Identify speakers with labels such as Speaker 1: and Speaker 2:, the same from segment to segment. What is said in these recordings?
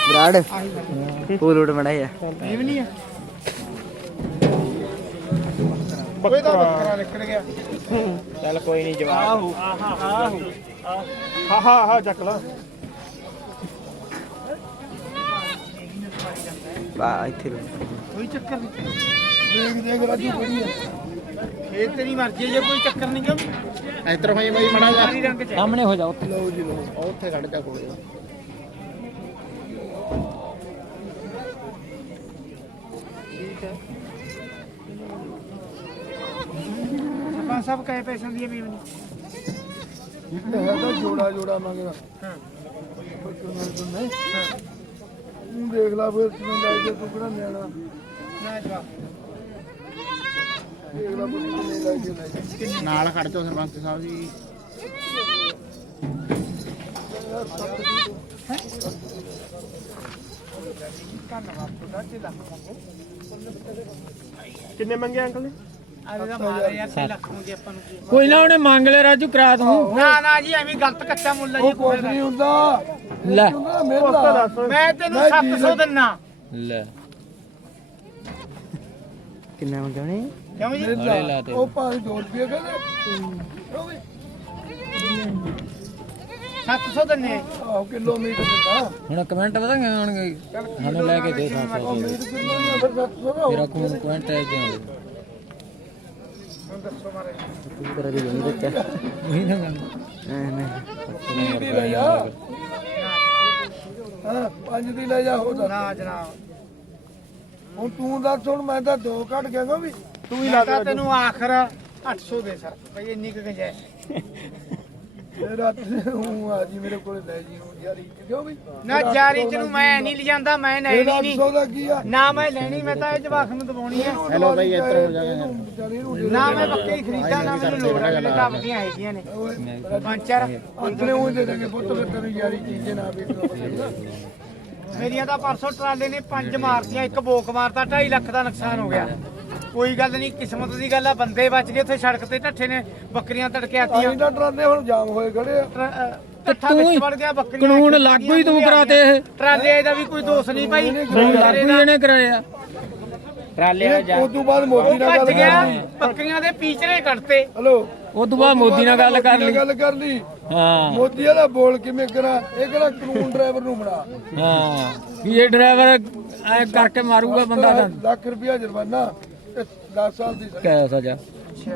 Speaker 1: ਬਰਾੜ ਫੂਲ ਉਡ ਮੜਾਇਆ
Speaker 2: ਇਹ ਵੀ ਨਹੀਂ ਹੈ ਕੋਈ ਤਾਂ ਬੱਕਰਾ ਨਿਕਲ ਗਿਆ
Speaker 1: ਚੱਲ ਕੋਈ ਨਹੀਂ ਜਵਾਬ
Speaker 2: ਆਹੋ ਆਹੋ ਹਾਂ ਹਾਂ ਹਾਂ ਚੱਕ ਲਾ
Speaker 1: ਬਾ ਇੱਥੇ ਰੁਕ।
Speaker 2: ਕੋਈ ਚੱਕਰ ਨਹੀਂ ਦੇਖ ਦੇਖ ਰਾਜੂ ਬੜੀ ਹੈ ਇਹ ਤੇਰੀ ਮਰਜ਼ੀ ਹੈ, ਜੇ ਕੋਈ ਚੱਕਰ ਨਹੀਂ ਕਿਉਂ
Speaker 3: ਇਤਰ ਭਾਈ ਭਾਈ ਮੜਾ ਜਾ
Speaker 2: ਸਾਰੀ ਰੰਗ ਚ
Speaker 1: ਸਾਹਮਣੇ ਹੋ ਜਾ ਉੱਥੇ।
Speaker 2: ਲਓ ਜੀ ਲਓ
Speaker 3: ਉਹ ਉੱਥੇ ਖੜ ਜਾ ਕੋਲੇ
Speaker 2: ਸਰਪੰਚ ਸਾਹਿਬ ਕਹੇ ਪੈਸਿਆਂ ਦੀ ਵੀ ਨਹੀਂ
Speaker 4: ਹੈਗਾ ਜੋੜਾ ਜੋੜਾ ਮੰਗਦਾ
Speaker 2: ਹਾਂ।
Speaker 4: ਨਹੀਂ ਤੂੰ ਦੇਖ ਲੈ ਫਿਰ ਕਿਵੇਂ ਜਾ ਕੇ ਤੂੰ ਕਿਹੜਾ ਨਿਆਣਾ।
Speaker 2: ਨਾ ਜਵਾਬ
Speaker 4: ਦੇਖ ਲੈ ਪੁੱਤ ਕਿੰਨੇ ਲੈ ਕੇ ਲੈ ਜਾ
Speaker 3: ਨਾਲ ਖੜ ਜਾਓ ਸਰਪੰਚ ਸਾਹਿਬ ਜੀ।
Speaker 4: ਕਿੰਨੇ ਮੰਗੇ ਅੰਕਲ? ਨੇ।
Speaker 1: ਕੋਈ ਨਾ ਉਹਨੇ ਮੰਗ ਲੈ ਰਾਜੂ ਕਰਾ ਦੂੰ।
Speaker 2: ਨਾ ਨਾ ਜੀ ਐਵੇਂ ਗਲਤ ਕੱਚਾ ਮੁੱਲ ਹੈ ਜੀ
Speaker 4: ਕੁਛ ਨਹੀਂ ਹੁੰਦਾ।
Speaker 1: ਲੈ।
Speaker 2: ਮੈਂ ਤੈਨੂੰ 700 ਦਿੰਨਾ।
Speaker 1: ਲੈ। ਕਿੰਨਾ ਮੰਗਣੇ
Speaker 2: ਕਿਉਂ ਜੀ?
Speaker 1: ਲਾ ਦੇ
Speaker 4: ਉਹ ਭਾਵੇਂ 2 ਰੁਪਏ ਕਹਿੰਦੇ ਉਹ ਵੀ
Speaker 2: 700 ਦਿੰਨੇ
Speaker 4: ਆਹ ਕਿਲੋਮੀਟਰ ਦਿੰਦਾ
Speaker 1: ਹੁਣ ਕਮੈਂਟ ਵਧਾਂਗੇ ਆਉਣਗੇ। ਸਾਨੂੰ ਲੈ ਕੇ ਦੇ 700
Speaker 4: ਮੀਟਰ ਕਿਲੋ ਹੀ ਆ ਫਿਰ 700 ਦਾ।
Speaker 1: ਤੇਰਾ ਕੋਲ ਕਮੈਂਟ ਹੈ ਜੀ।
Speaker 2: ਹੁਣ ਦੱਸੋ ਮਾਰੇ।
Speaker 1: ਤੂੰ ਕਰ ਦੇ ਨਹੀਂ ਦਿੱਤਾ ਉਹੀ ਨਾ ਨਹੀਂ
Speaker 4: ਦੀ ਲੈ ਜਾ ਹਾਂ ਪੰਜ ਦੀ ਲੈ ਜਾ ਹੋ ਜਾ
Speaker 2: ਨਾ ਜਨਾਬ।
Speaker 4: ਹੁਣ ਤੂੰ ਦੱਸ ਹੁਣ ਮੈਂ ਤਾਂ ਦੋ ਕੱਢ ਗਿਆ ਵੀ। ਤੂੰ ਹੀ ਲਾ
Speaker 2: ਤਾਂ
Speaker 4: ਦੇ।
Speaker 2: ਤੈਨੂੰ ਆਖਰ 800 ਦੇ ਸਰ ਬਈ ਇੰਨੀ ਕੁ ਗੰਜਾਇਸ਼
Speaker 4: ਮੇਰਾ ਹੂੰ ਆ ਜੀ ਮੇਰੇ ਕੋਲ ਲੈ ਜੀ ਹੁਣ ਯਾਰੀ ਕਿਉਂ ਵੀ।
Speaker 2: ਨਾ ਜਾਰੀ ਚ ਨੂੰ ਮੈਂ ਨਹੀਂ ਲਿਜਾਂਦਾ ਮੈਂ ਨਹੀਂ।
Speaker 4: 800 ਦਾ ਕੀ ਆ?
Speaker 2: ਨਾ ਮੈਂ ਲੈਣੀ ਮੈਂ ਤਾਂ ਇਹ ਜਵਾਖ ਨੂੰ ਦਵਾਉਣੀ ਹੈ
Speaker 4: ਹੈਲੋ ਭਾਈ ਇੱਧਰ ਹੋ ਜਾ
Speaker 2: ਨਾ ਮੈਂ ਬੱਕਰੀ ਖਰੀਦਾ ਨਾ ਮੈਨੂੰ ਲੋੜ ਹੈ ਮੇਰੇ ਲੱਭਦੀਆਂ ਹੈਗੀਆਂ ਨੇ। ਪੰਜ ਚਾਰ।
Speaker 4: ਅੰਤਰੇ ਉਹ ਦੇ ਦੇਗੇ ਪੁੱਤ ਫਿਰ ਤੈਨੂੰ ਯਾਰੀ ਚੀਜ਼ੇ ਨਾ ਵੇਚਣਾ
Speaker 2: ਮੇਰੀਆਂ ਤਾਂ ਪਰਸੋਂ ਟਰਾਲੇ ਨੇ ਪੰਜ ਮਾਰਤੀਆਂ ਇੱਕ ਬੋਕ ਮਾਰਤਾ 2.5 ਲੱਖ ਦਾ ਨੁਕਸਾਨ ਹੋ ਗਿਆ। ਕੋਈ ਗੱਲ ਨਹੀਂ ਕਿਸਮਤ ਦੀ ਗੱਲ ਆ ਬੰਦੇ ਬਚ ਗਏ ਉੱਥੇ ਸੜਕ ਤੇ ਢੱਠੇ ਨੇ ਬੱਕਰੀਆਂ ਤੜਕੇ ਆਤੀਆਂ
Speaker 4: ਆਈ ਤਾਂ ਟਰਾਲੇ ਹੁਣ ਜਾਮ ਹੋਏ ਖੜੇ ਆ।
Speaker 2: ਢੱਠਾ ਵਿੱਚ ਵੜ ਗਿਆ ਬੱਕਰੀਆਂ
Speaker 1: ਕਾਨੂੰਨ ਲਾਗੂ ਹੀ ਤੂੰ ਕਰਾਤੇ ਇਹ।
Speaker 2: ਟਰਾਲੇ ਦਾ ਵੀ ਕੋਈ ਦੋਸ਼ ਨਹੀਂ ਭਾਈ।
Speaker 1: ਲਾਗੂ ਹੀ ਇਹਨੇ ਕਰਾਇਆ ਟਰਾਲੇ
Speaker 4: ਉਸ ਤੋਂ ਬਾਅਦ ਮੋਦੀ ਨਾਲ ਗੱਲ
Speaker 2: ਗਿਆ
Speaker 4: ਕਰ ਲਈ
Speaker 2: ਬੱਕਰੀਆਂ ਦੇ ਪੀਚਰੇ ਕੱਢਤੇ।
Speaker 4: ਹਲੋ।
Speaker 1: ਉਹ ਤੋਂ ਬਾਅਦ ਮੋਦੀ ਨਾਲ ਗੱਲ ਕਰ ਲਈ।
Speaker 4: ਗੱਲ ਕਰ ਲਈ।
Speaker 1: ਹਾਂ।
Speaker 4: ਮੋਦੀ ਵਾਲਾ ਬੋਲ ਕਿਵੇਂ ਕਰਾਂ? ਇਹ ਕਿਹੜਾ ਕਾਨੂੰਨ ਡਰਾਈਵਰ ਨੂੰ ਬਣਾ?
Speaker 1: ਹਾਂ। ਵੀ ਇਹ ਡਰਾਈਵਰ ਐ ਕਰਕੇ ਮਾਰੂਗਾ ਬੰਦਾ ਤਾਂ।
Speaker 4: ਲੱਖ ਰੁਪਇਆ ਜੁਰਮਾਨਾ ਤੇ 10 ਸਾਲ ਦੀ ਸਜ਼ਾ।
Speaker 1: ਕਹਿ ਸਜਾ।
Speaker 2: ਅੱਛਾ।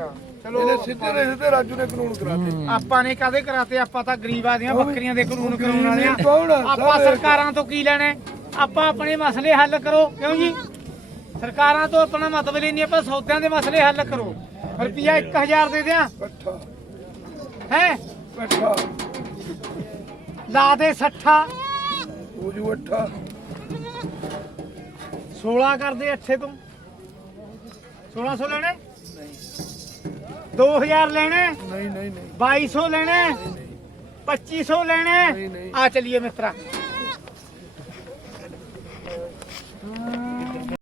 Speaker 4: ਇਹਨੇ
Speaker 2: ਚਲੋ
Speaker 4: ਸਿੱਧੇ ਦੇ ਸਿੱਧੇ ਰਾਜੂ ਨੇ ਕਾਨੂੰਨ ਕਰਾਤੇ
Speaker 2: ਆਪਾਂ ਨੇ ਕਾਦੇ ਕਰਾਤੇ? ਆਪਾਂ ਤਾਂ ਗਰੀਬ ਆਦੀਆਂ ਬੱਕਰੀਆਂ ਦੇ ਕਾਨੂੰਨ ਕਰਾਉਣ ਵਾਲੇ ਆ।
Speaker 4: ਕੌਣ ਆ?
Speaker 2: ਆਪਾਂ
Speaker 4: ਸਾਰੇ-
Speaker 2: ਸਰਕਾਰਾਂ ਤੋਂ ਕੀ ਲੈਣਾ ਹੈ? ਆਪਾਂ ਆਪਣੇ ਮਸਲੇ ਹੱਲ ਕਰੋ। ਕਿਉਂ ਜੀ? ਸਰਕਾਰਾਂ ਤੋਂ ਆਪਣਾ ਮਤਲਬ ਹੀ ਨਹੀਂ ਆਪਾਂ ਸੌਦਿਆਂ ਦੇ ਮਸਲੇ ਹੱਲ ਕਰੋ। ਰੁਪਿਆ 1000 ਦੇ ਦਿਆਂ। ਹੈ? ਲਾ ਦੇ 60
Speaker 4: ਉਹ ਜੂ ਅੱਠਾ
Speaker 2: 16 ਕਰਦੇ ਅੱਠੇ ਤੋਂ। 1600 ਲੈਣੇ? 2000 ਲੈਣੇ?
Speaker 4: ਨਹੀਂ ਨਹੀਂ ਨਹੀਂ।
Speaker 2: 2200 ਲੈਣੇ? 2500 ਲੈਣੇ?
Speaker 4: ਨਹੀਂ, ਨਹੀਂ।
Speaker 2: ਆ ਚਲਿਏ ਮਿੱਤਰਾ।